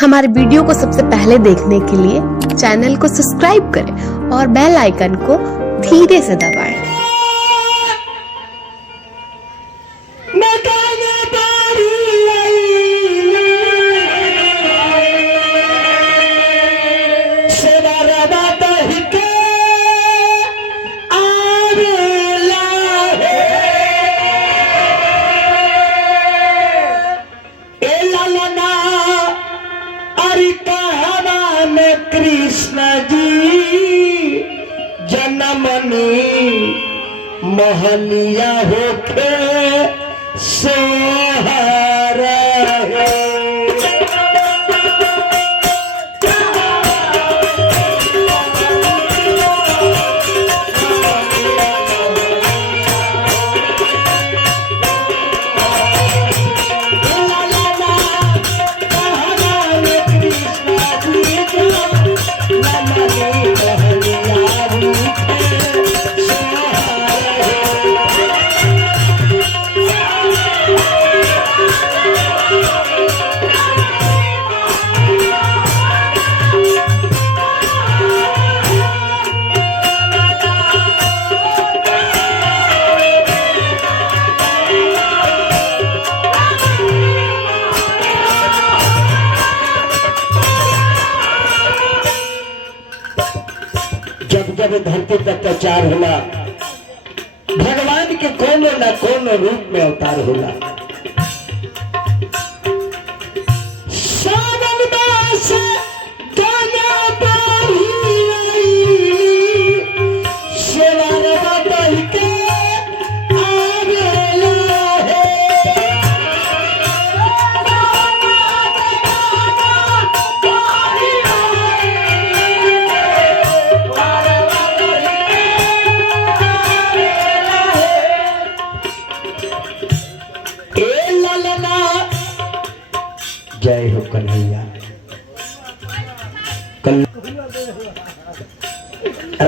हमारे वीडियो को सबसे पहले देखने के लिए चैनल को सब्सक्राइब करें और बेल आइकन को धीरे से दबाएं। कृष्ण जी जनमनी महलिया होके सोहर जब धरती पर अत्याचार होला भगवान के कोनो न कोनो रूप में अवतार होला। जय हो कन्हैया।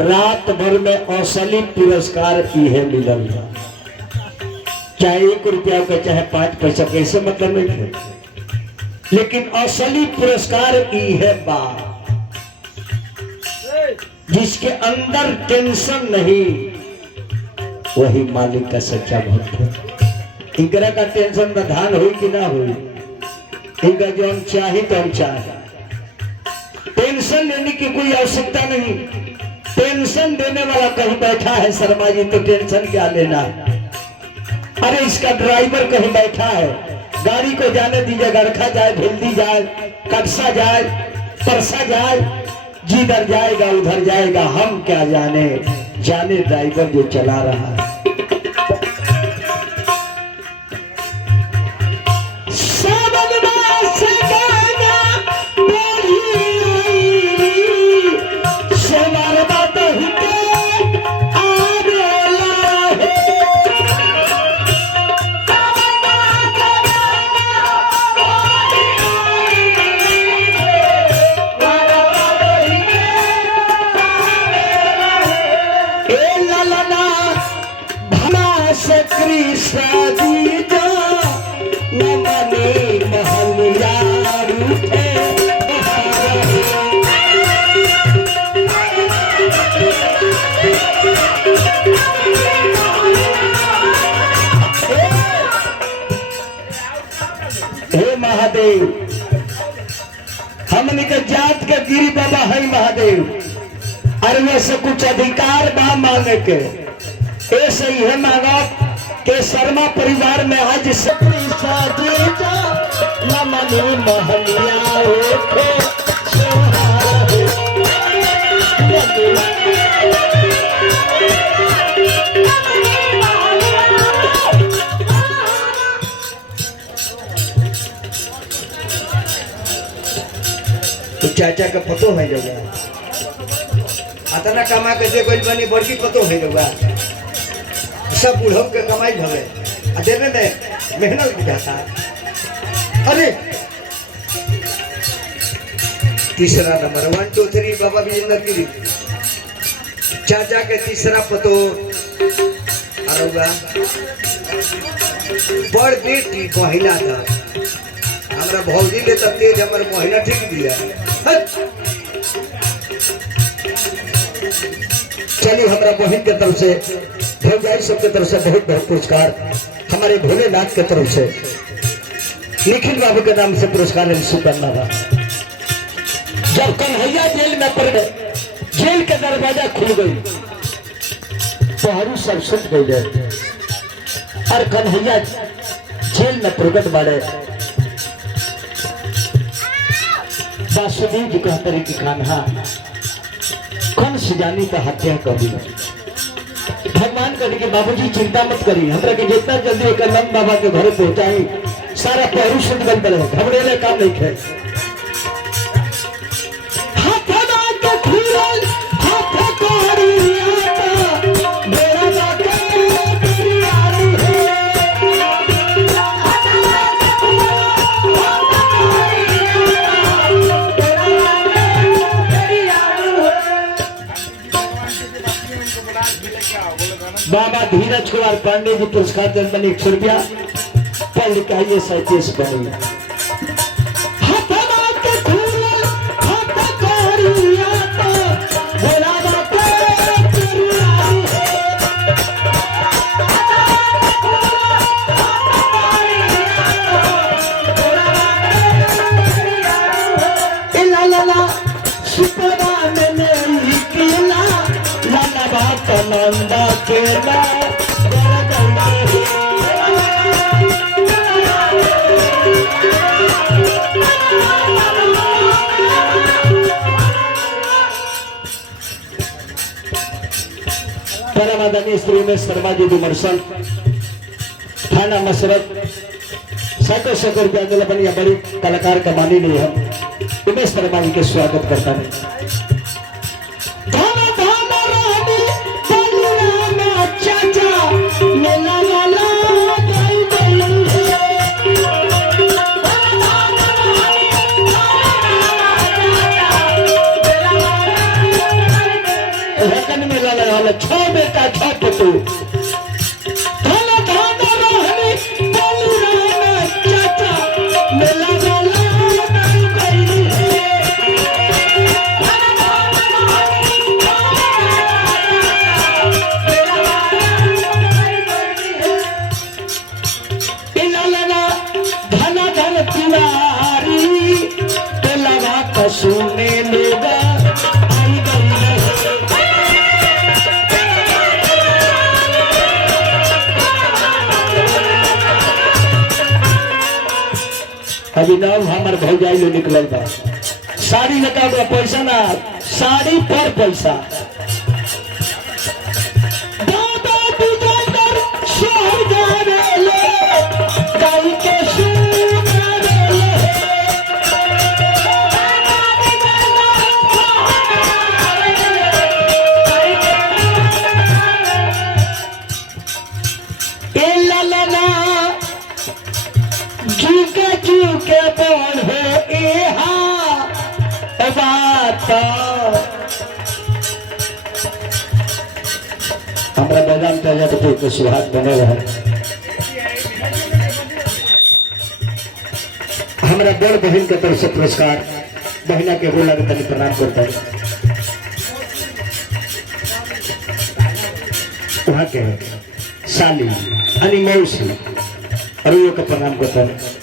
रात भर में असली पुरस्कार इहे मिलल है, चाहे 1 रुपया का चाहे 5 पैसा कैसे मतलब नहीं है, लेकिन असली पुरस्कार इहे बा जिसके अंदर टेंशन नहीं, वही मालिक का सच्चा भक्त है। इनकरा का टेंशन प्रधान हुई कि ना हुई, इनका जो हम चाहे तो हम चाहे, टेंशन लेने की कोई आवश्यकता नहीं। टेंशन देने वाला कहीं बैठा है शर्मा जी, तो टेंशन क्या लेना। अरे इसका ड्राइवर कहीं बैठा है, गाड़ी को जाने दीजिए, गड़खा जाए, भेल्दी जाए, कटसा जाए, परसा जाए, जिधर जाएगा उधर जाएगा, हम क्या जाने, जाने ड्राइवर जो चला रहा है। कृष्ण जी जो नमनी महलिया रूठे हे महादेव, हमने के जात के गिरी बाबा है महादेव, अरे वैसे कुछ अधिकार बा मांगे के, ऐसे ही है मांगा के शर्मा परिवार में आज नमनी महलिया तो चाचा का पतो है जगह अतना कमा के दे गई बनी बड़की पतो है जगह, सब बुढ़ऊ के कमाई भवे देवे में मेहनत भी जाता है। अरे तीसरा नंबर 1 2 3 बाबा विजेंद्र गिरी, चाचा के तीसरा पतो अरुगा बड़ बेटी पहिला था हमरा भौजी ले तो तेज हमर महीना ठीक दिया। चलिए हमरा बहन के तरफ से भौजाई सबके तरफ से बहुत बहुत पुरस्कार, हमारे भोलेनाथ के तरफ से निखिल बाबू के नाम से पुरस्कार रिसीव करना था। जब कन्हैया जेल में पड़ गए, जेल के दरवाजा खुल गई, पहरू सब सुट गए और कन्हैया जेल में प्रकट बाड़े। वासुदेव जी कहते रहे कि कान्हा कंस जानी तो हत्या कर दी। भगवान कहते कि बाबूजी चिंता मत करी, हमरा के जितना जल्दी एक नंद बाबा के घर पहुंचाई सारा पहरू सुट गल करे, घबरेले काम नहीं खे। बाबा धीरज कुमार पांडे जी पुरस्कार देने बने 100 रुपया, पढ़ लिखा ये 37 बनी। नंदा के परमादानी स्त्री में शर्मा जी विमर्शन थाना मसरत 100 रुपया दिला बनी बड़ी कलाकार का मानी नहीं हम उमेश शर्मा जी के स्वागत करता है। छो बेटा छो पुतू धोला धाना रोहनी बोलू राना चाचा मेला वाला दारू करी इलाला धना धन तिवारी तेलावा कसुने लोगा अभी नाम हमारे भौजाई लो निकल बा साड़ी लगा हुआ पैसा ना साड़ी पर पैसा के बोल हो एहा बात हमारा मैदान प्रजापति को सुहाग बने रहे। हमारा बड़ बहन के तरफ से पुरस्कार बहना के गोला के तनी प्रणाम करता है। वहाँ के साली अनिमोशी अरुओं का प्रणाम करता है।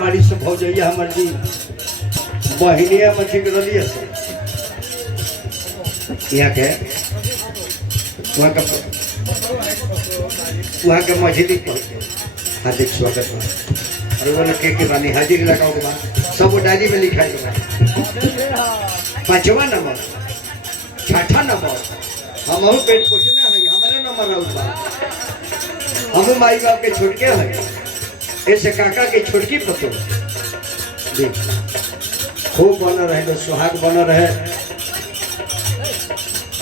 बाड़ी से भौजैया हमर जी बहनिया मछी के रलिया से यहाँ के वहाँ के मछली पहुँचे हार्दिक स्वागत बा। अरे बोले के बानी हाजिर लगाओ के बाद सब डायरी में लिखाई के बाद 5वां नंबर 6ठा नंबर हम पेट पोषण है हमारे नंबर आउट बा हम माई बाप के छोटके है ऐसे काका के छोटकी पतो खूब बन रहे सुहाग बन रहे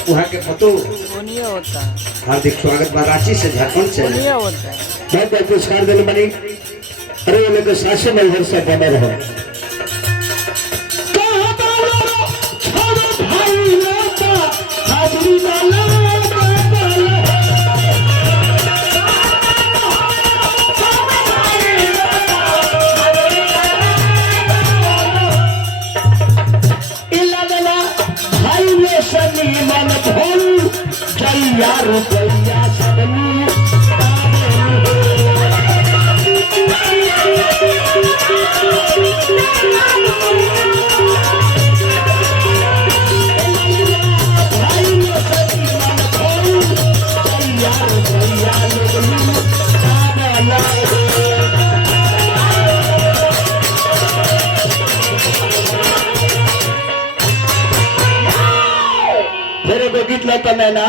वहाँ के पतो होता है। हार्दिक स्वागत बा। रांची से झारखंड से होता है। बहुत बहुत पुरस्कार देने बनी। अरे ये लोग सासे में से बने रहे मन भोल जैया रुपैया सबनी मेरे को गीत लगता है ना